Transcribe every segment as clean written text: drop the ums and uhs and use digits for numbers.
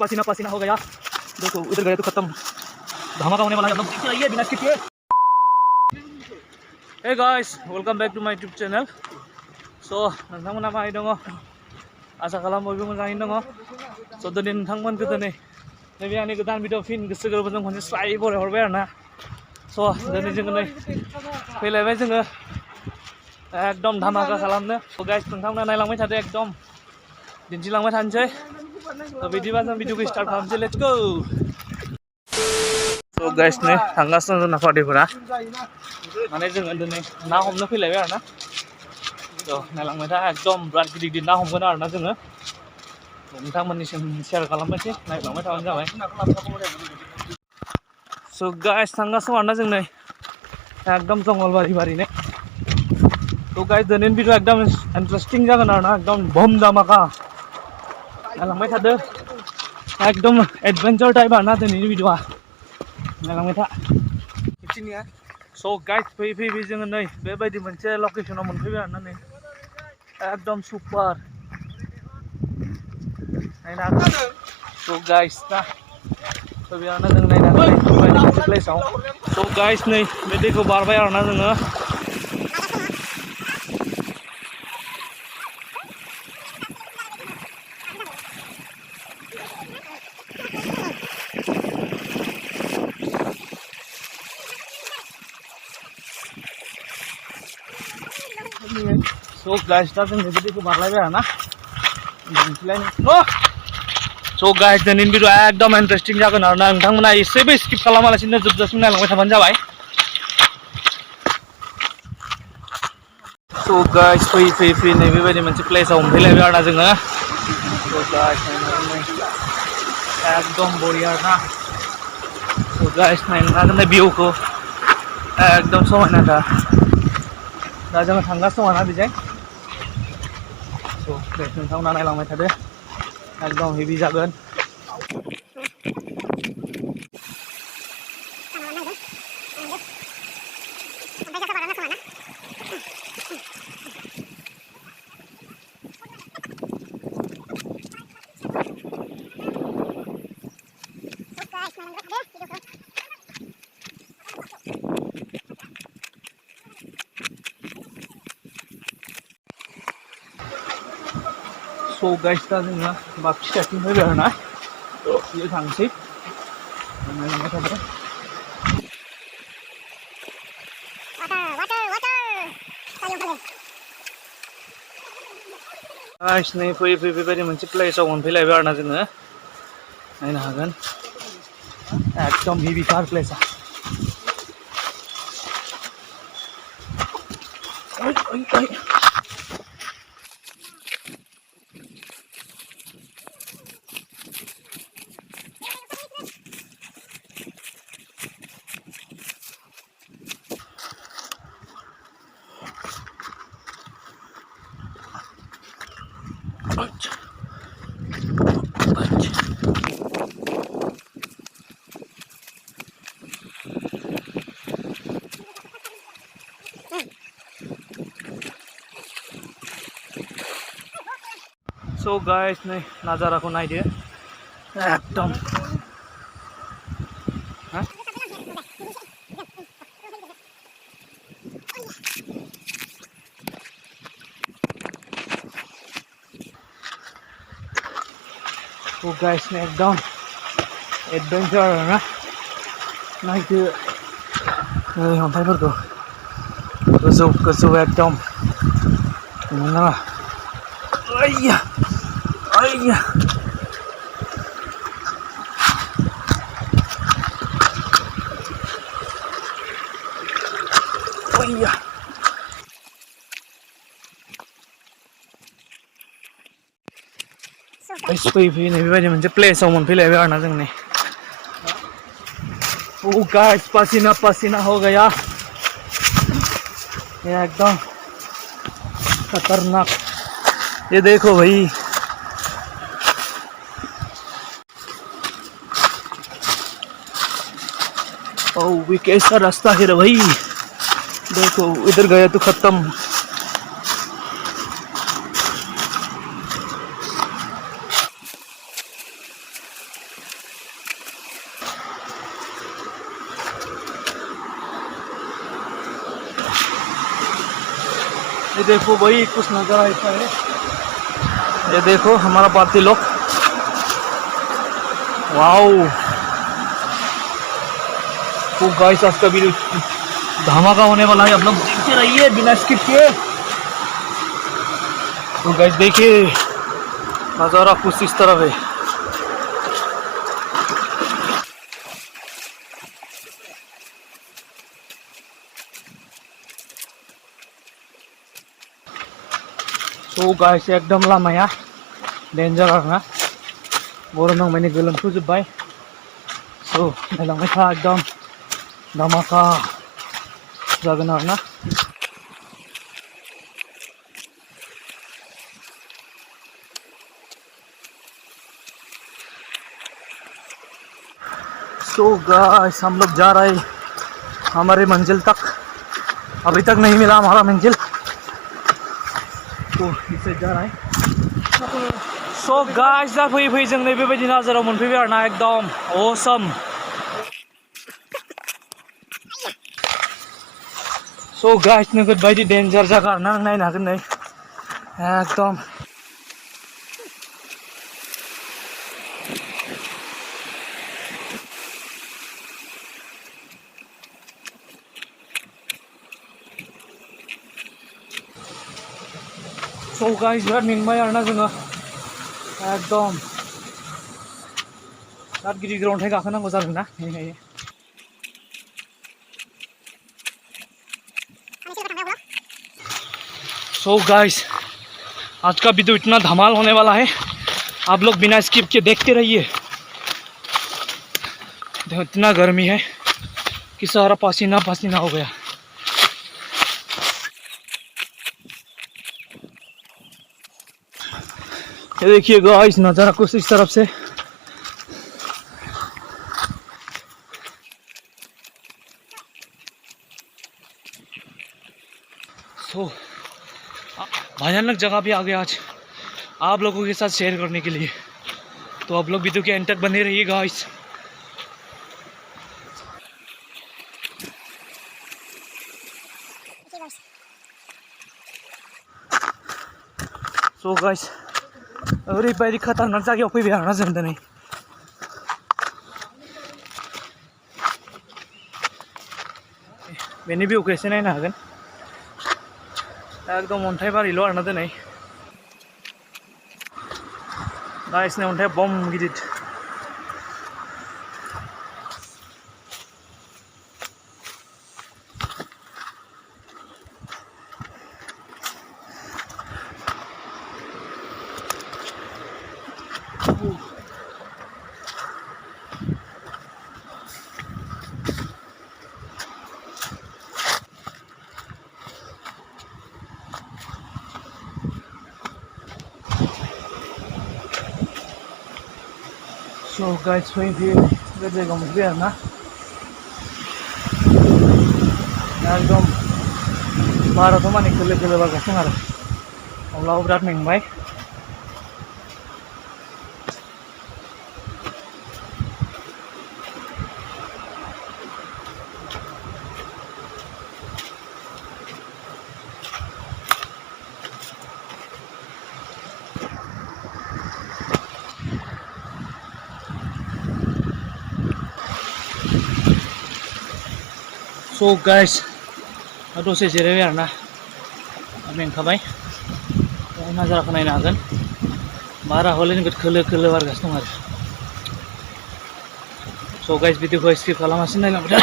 पसीना पसीना हो गया। देखो इधर गए तो खत्म, धमाका होने वाला है। देखते रहिए बिना स्किप किए। Hey guys, welcome back to my YouTube channel. So नोंथांमोना मारै दङ? आसा खालाम बयबो मोजाङैनो दङ। स' दिनै नोंथांमोनखौ दिनै नैबे आंनि गोदान भिडिअ फिन गोसो गोरबोजों खनसे स्राय बरायहरबाय आरो ना। स' दिनै जोङो नै फैलायबाय जोङो एकदम धामाका खालामनो। स' गाइस नोंथांमोना नायलांबाय थादो, एकदम दिन्थिलांबाय थानोसै। स' बिदिबा जों भिडिअखौ स्टार्ट खालामसै। Let's go. स' गाइस नै थांगासिनो दं जोंना पार्टिफोरा, माने जोङो दिनै ना हमनो फैलायबाय आरो ना। स' नायलांबाय था, एकदम बिराद गिदिर गिदिर ना हमगोन आरो ना जोङो। नोंथांमोननिसिम शेयार खालामनोसै, नायलांबाय थाबानो जाबाय। स' गाइस थांगासिनो आरोना जों नै एकदम जंगलबारि बारिनो। स' गाइस दिनैनि भिडिअ एकदम इन्टारेस्टिं जागोन आरो ना, एकदम बम धामाका। नायलांबाय थादो, एकदम एडभेन्चार टाइप आरो ना दिनैनि भिडिअआ। नायलांबाय था। स' गाइस फैयै फैयै जोङो नै बेबायदि मोनसे लकेसनाव मोनफैबाय आरोना नै एकदम सुपार। नायनो हागोन। स' गाइस ना बेयावनो जों नायनो हागोन बेबायदि मोनसे प्लेसआव। स' गाइस नै बे दैखौ बारबाय आरोना जोङो। स' गाइस दा जों बे दैखौ बारलायबाय आरोना। स' गाइस दिनैनि भिडिअआ एकदम इन्टारेस्टिं जागोन आरो ना, नोंथांमोना एसेबो स्किप खालामालासिनो जोबजासिम नायलांबाय थाबानो जाबाय। स' गाइस फैयै फैयै नै बेबायदि मोनसे प्लेसआव मोनफैलायबाय आरोना जोङो। स' गाइस एकदम बरिया आरोना। स' गाइस नायनो हागोन नै भिउखौ, एकदम समायनाखा। दा जोङो थांगासिनो दङ ना बिजों। स' गाइस नोंथांमोना नायलांबाय थादो, एकदम हेभि जागोन। स' गाइस दा जोङो बाक्सि साइडथिं फैबाय आरोना। बेयाव थांसै, नायलांबाय थादो। गाइस नै फैयै फैयै बेबायदि मोनसे प्लेसआव मोनफैलायबाय आरोना जोङो। नायनो हागोन, एकदम हेभिथार प्लेसआ। स' गाइस नै नाजाराखौ नायदो, एकदम स' गाइस नै एकदम एडभेन्चार आरोना। नायदो नै अन्थाइफोरखौ, गोजौ गोजौ एकदम नङा। आइया आइया आइया। गाइस फैयै फैयै नै बेबायदि मोनसे प्लेसआव मोनफैलायबाय आरोना जों नै। ओ गाइस पसीना पसीना हो गया, ये एकदम खतरनाक। ये देखो भाई, ओ ये कैसा रास्ता है रे भाई। देखो इधर गया तो खत्म। ये देखो भाई कुछ नज़ारा ऐसा है, ये देखो हमारा पार्टी लोग, वाओ। तो गाइस आज का वीडियो धमाका होने वाला है, आप लोग देखते रहिए बिना स्किप किए। तो गाइस देखिए नज़ारा कुछ इस तरफ है। So guys एकदम लामाया डेन्जर आरोना, गरम माने गोलोमफुजोब्बाय। So नायलांबाय था एकदम धमाका जागोन आरोना। So guys हम लोग जा रहे हैं हमारे मंजिल तक, अभी तक नहीं मिला हमारा मंजिल, तो इसे जा रहा है। So guys दा फैयै फैयै जों बेबायदि नाजाराव मोनफैबाय आरोना, एकदम awesome। So guys नोगोद बायदि डेन्जार जागा आरोना, नों नायनो हागोन नै एकदम। So guys बिराद मेंबाय आरोना जोङो एकदम, बिराद गिदिर गिदिर अन्थाइ गाखोनांगौ जादोंना बेनिखायनो। So guys आज का वीडियो इतना धमाल होने वाला है, आप लोग बिना स्किप के देखते रहिए। इतना गर्मी है कि सारा पसीना पसीना हो गया। ये देखिए गाइस नज़ारा कुछ इस तरफ से। So भयानक जगह भी आ गया आज आप लोगों के साथ शेयर करने के लिए, तो आप लोग वीडियो के एंड तक बने रहिए गाइस। So guys ओरैबायदि खतरनाक जायगायाव फैबाय आरोना जों दिनै। बेनि भिउखौ एसे नायनो हागोन, एकदम अन्थाइ बारिल' आरोना दिनै। गाइस नै अन्थाइया बम गिदिर। So guys फैयै बे जायगायाव मोनफैबाय आरोना, एकदम बाराथ' माने खोलो खोलो बारगासिनो आरो, अब्लाबो बिराद मेंबाय। So guys दसे जिरायबाय आरोना, मेंखाबाय। नाजाराखौ नायनो हागोन, बारा हले नोगोद खोलो खोलो बारगासिनो दं आरो। So guys भिडिअखौ स्किप खालामालासिनो नायलांबाय था।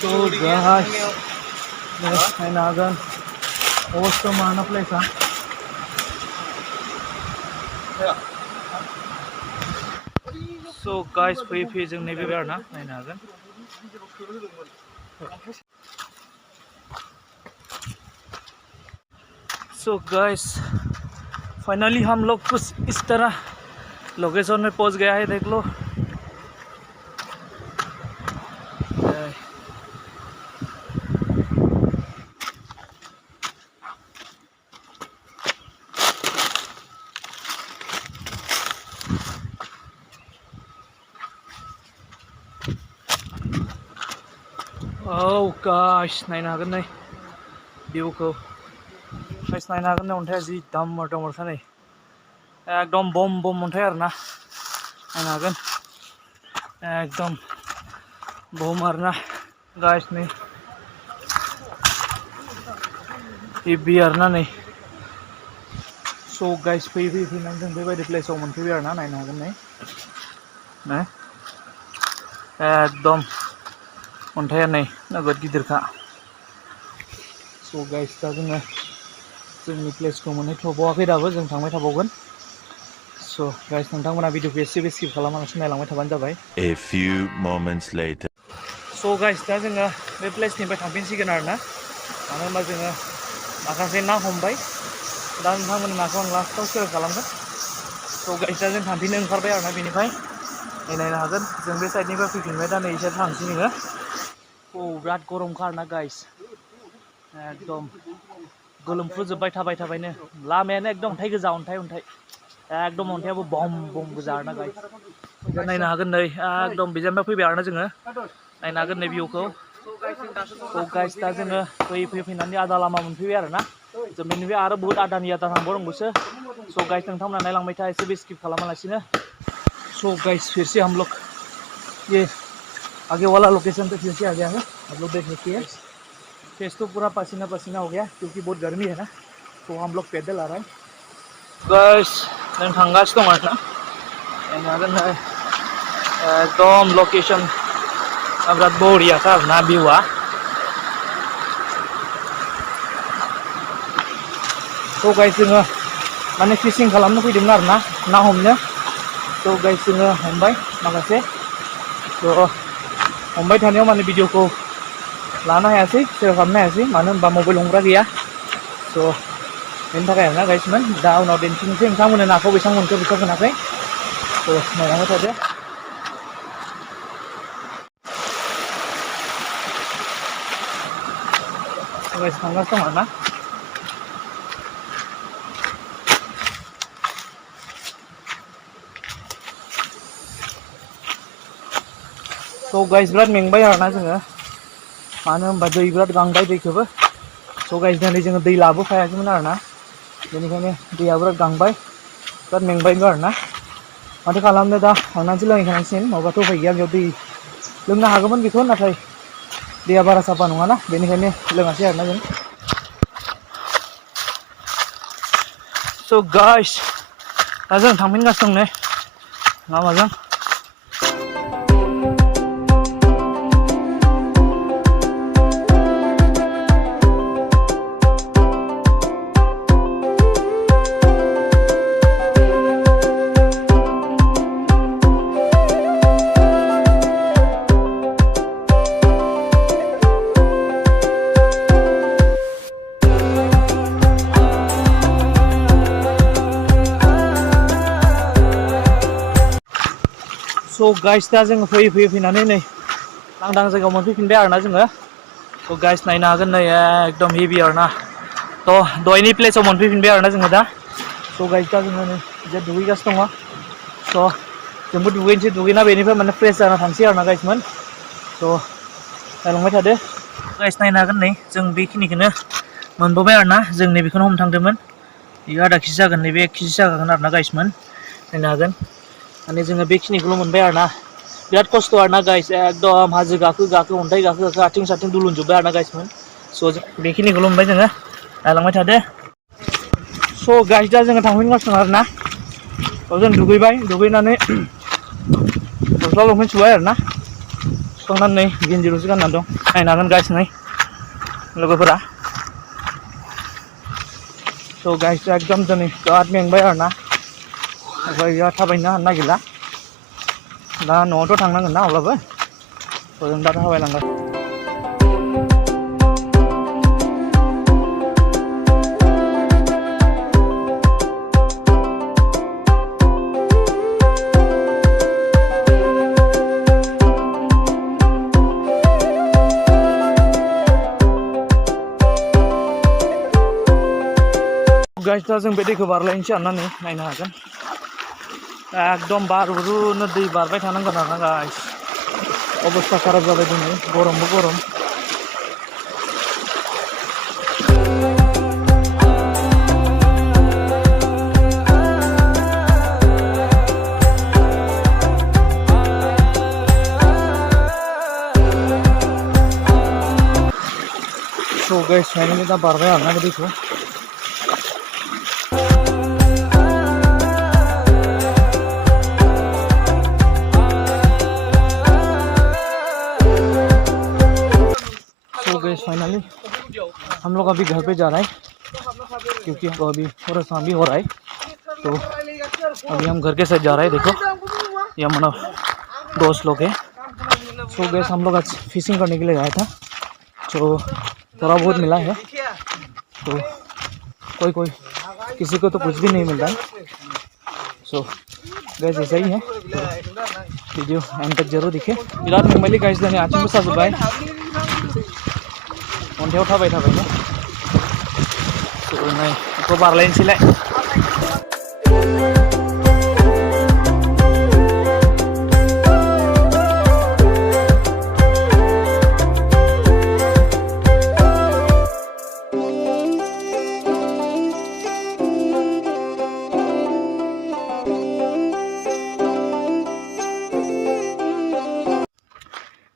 So guys नायनो हागोन awesome mana place ah. So guys फैयै जों नैबे आरोना नायनो हागोन। So guys फाइनली हम लोग कुछ इस तरह लोकेशन में पहुंच गया है, देख लो। Oh guys, naik naga nih, view ko. Guys naik naga nih, ontai sih damar sa nih. Ekdom bom ontai arna. Naik naga, ekdom bom arna. Guys nih, ibi arna nih. So guys, PV nang bebai di place omon PV arna naik naga nih. Nah, ekdom ontai nih, nagad gidir ka. So guys, दा जोंनि प्लेसखौ मोनहैथ'बावाखै दाबो जों थांबाय थाबावगोन. So guys, नोंथांमोना भिडिअखौ एसे skip खालामालासिनो नायलांबाय थाबानो जाबाय. A few moments later. So guys, दा जोङो बे प्लेसनिफ्राय थांफिनसिगोन आरोना. मानो होनबा जोङो माखासे ना हमबाय. दा नोंथांमोननि नाखौ आं लास्टआव शेयार खालामगोन. So guys, दा जों थांफिननो ओंखारबाय आरोना बेनिफ्राय. नायनो हागोन जों बे साइडनिफ्राय फैफिनबाय दा नै एसे थांसै नोङो. बिराद गरमखा आरोना गाइस. एकदम गोलोमफ्रुजोब्बाय थाबायनो लामायानो एकदम अन्थाइ गोजा अन्थाइ एकदम अन्थायाबो बम गोजा आरोना गाइस. नायनो हागोन नै एकदम बिजाननिफ्राय फैबाय आरोना जोङो. नायनो हागोन नै भिउखौ. गाइस दा जोङो फैनानै आधा लामा मोनफैबाय आरोना. जों बेनिफ्राय आरो बहुत आधा थांबावनांगौसो. So गाइस नोंथांमोना नायलांबाय था एसे स्किप खालामालासिनो. So गाइस फिर से हम लोग ये आगे वाला लोकेशन पे फिर से आ गया है. आप लोग देख सकते हैं. फेस तो पूरा पसीना हो गया क्योंकि बहुत गर्मी है ना. तो हम लोग पैदल आ रहे हैं. गाइस जों थांगासिनो दं आरोना. नायनो हागोन नै एकदम लकेशन बिराद बरियाथार आरोना भिउआ. So गाइस जोङो माने फिशिं खालामनो फैदोंमोन आरोना ना हमनो. So गाइस जोङो हमबाय माखासे. So हमबाय थानायाव माने भिडिअखौ लानो हायासै, शेयार खालामनो हायासै मानो होनबा मबाइल हमग्रा गैया. So बेनि थाखाय आरोना गाइसमोन. दा उनाव दिन्थिनोसै नोंथांमोननो नाखौ बेसेबां मोनखो मोनाखै. So नायलांबाय थादो. गाइस थांगासिनो दं आरोना. So गाइस बिराद मेंबाय आरोना जोङो. मानो होनबा दै बिराद गांबाय दैखौबो. So गाइस दिनै जोङो दै लाबोफायाखैमोन आरोना. बेनिखायनो दैया बिराद गांबाय, बिराद मेंबायबो आरोना. माथो खालामनो दा थांनानैसो लोंहैखानांसिगोन. नङाबाथ' उफाय गैया बेयाव दै लोंनो हागौमोन बेखौ, नाथाय दैया बारा साफा नङाना बेनिखायनो लोङासै आरोना जों. So गाइस दा जों थांफिनगासिनो दं नै लामाजों. So guys दा जोङो फैनानै नै लांदां जायगायाव मोनफैफिनबाय आरोना जोङो. So guys नायनो हागोन नै एकदम हेभि आरोना. थ' दहायनि प्लेसाव मोनफैफिनबाय आरोना जोङो दा. So guys दा जोङो नै दुगैगासिनो दङ. So जोंबो दुगैनोसै, दुगैना बेनिफ्राय माने फ्रेस जाना थांसै आरोना गाइसमोन. So नायलांबाय थादो. गाइस नायनो हागोन नै जों बेखिनिखौनो मोनबोबाय आरोना. जों नैबेखौनो हमनो थांदोंमोन. बेयो आधा केजि जागोन, नैबे 1 केजि जागोन आरोना गाइसमोन. नायनो हागोन माने जोङो बेखिनिखौल' मोनबाय आरोना. बिराद खस्थ' आरोना गाइस. एकदम हाजो गाखो अन्थाइ गाखो आथिं साथिं दुलुनजोब्बाय आरोना गाइसमोन. So बेखिनिखौल' मोनबाय जोङो. नायलांबाय थादो. So गाइस दा जोङो थांफिनगासिनो दं आरोना. जों दुगैबाय, दुगैनानै गस्ला लंपेन्ट सुबाय आरोना. सुखांनानै गेन्जिल'सो गाननानै दं. नायनो हागोन गाइस नै लोगोफोरा. So गाइस एकदम दिनै बिराद मेंबाय आरोना. ओमफ्राय बिराद थाबायनो हानो नागिरला. दा न'आवथ' थांनांगोन ना अब्लाबो. जों दा थाबायलांगासिनो. गाइस दा जों बे दैखौ बारलायनोसै आरोना नै नायनो हागोन. एकदम बारनो दै बारबाय थानांगोन आरोना गाइस. अबस्था खाराब जाबाय दिनै, गरमबो गरम. So guys, finally दा बार रहा है ना देखो So guys, finally हम लोग अभी घर पे जा रहा है क्योंकि अभी थोड़ा शाम भी हो रहा है तो अभी हम घर के साथ जा रहे हैं देखो ये हमारा दोस्त लोग है सो गैस हम लोग आज फिशिंग करने के लिए गया था तो थोड़ा बहुत मिला है तो कोई किसी को तो कुछ भी नहीं मिल रहा है सो गैस ऐसा ही है तो वीडियो एंड तक जरूर दिखे बिराद नॉर्मली गाइस दाने आथिं बसा जोबाय अन्थायाव थाबाय थाबायनो तो नै बेखौ बारलायनोसैलाय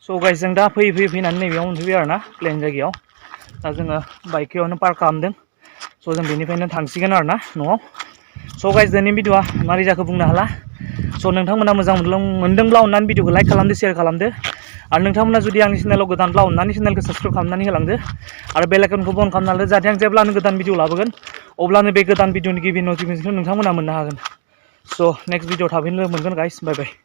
So guys, जों दा फैनानै नैबेयाव मोनफैबाय आरोना प्लेन जायगायाव दा जोङो बाइकयावनो पार्क खालामदों स' जों बेनिफ्रायनो थांसिगोन आरोना न'आव स' गाइस दिनैनि भिडिअआ मारै जाखो बुंनो हाला स' नोंथांमोना मोजां मोनदोंब्ला अननानै भिडिअखौ लाइक खालामदो शेयार खालामदो आरो नोंथांमोना जुदि आंनि चेनेलाव गोदानब्ला अननानै चेनेलखौ साबस्क्राइब खालामनानै होलांदो आरो बेल आइकनखौ अन खालामना लादो जाहाथे आं जेब्लानो गोदान भिडिअ लाबोगोन अब्लानो बे गोदान भिडिअनि गिबि नटिफिकेसनखौ नोंथांमोना मोननो हागोन स' नेक्स्ट भिडिअ थाबैनो मोनगोन गाइस बाय बाय